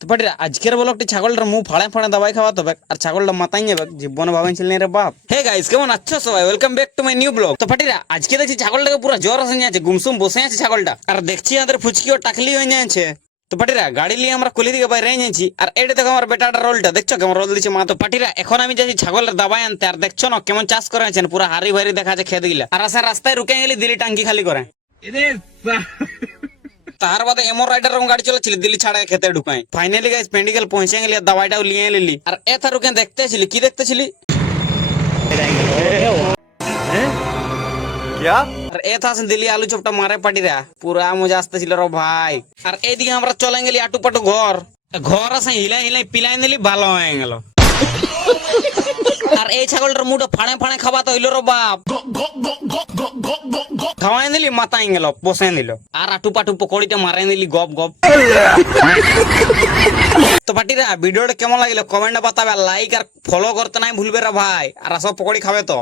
তো পাটিরা আজকের ব্লগটি ছাগলটার মুখ ফাড়ে ফাড়ে দাবাই খাওয়া তবে আর ছাগলটা মাতাই যাবে জীবনে ভাবেছিলেন রে বাপ। হে গাইস, কেমন আছো সবাই? Welcome back to my new blog. তো পাটিরা আজকে দেখছি ছাগলটাকে পুরো জ্বর আসে আছে, গুমসুম বসে আছে ছাগলটা, আর দেখছি আমাদের ফুচকিও টাকলি হয়ে যাচ্ছে। তো পাটিরা গাড়ি নিয়ে আমরা কলি দিকে বাইরে যাচ্ছি, আর এটা দেখো আমার বেটাটা রোলটা দেখছো কেমন রোল দিচ্ছে মা। তো পাটিরা এখন আমি যাচ্ছি ছাগলের দাবাই আনতে, আর দেখছো না কেমন চাষ করে আছেন, পুরো হারি ভারি দেখা আছে খেতে গিলা, আর আসে রাস্তায় রুকে গেলি দিলি টাঙ্কি খালি করে। তার বাদে এমন রাইডার গাড়ি চলেছিল দিল্লি ছাড়া খেতে ঢুকাই। ফাইনালি গাইস মেডিকেল পৌঁছে গেলি, দাওয়াইটাও নিয়ে নিলি। আর এথা রুকে দেখতেছিলি কি দেখতেছিলি আর এথা আসেন দিল্লি আলু চপটা মারে পাটিরা, পুরা মজা আসতেছিল রে ভাই। আর এইদিকে আমরা চলে গেলি আটু পাটু ঘর ঘর আসে হিলাই হিলাই পিলাই নিলি, ভালো হয়ে গেল। আর এই ছাগলটার মুটা ফাড়ে ফাড়ে খাওয়া তো হইলো রে বাপ, খাওয়াই নিলি মাথায় গেল বসে নিল, আর আটু পাটু পকড়িটা মারাই নিলি গপ গপ। তো পাটিরা ভিডিওটা কেমন লাগিল কমেন্টে বাতাবে, লাইক আর ফলো করতে নাই ভুলবে রে ভাই, আর সব পকড়ি খাবে তো।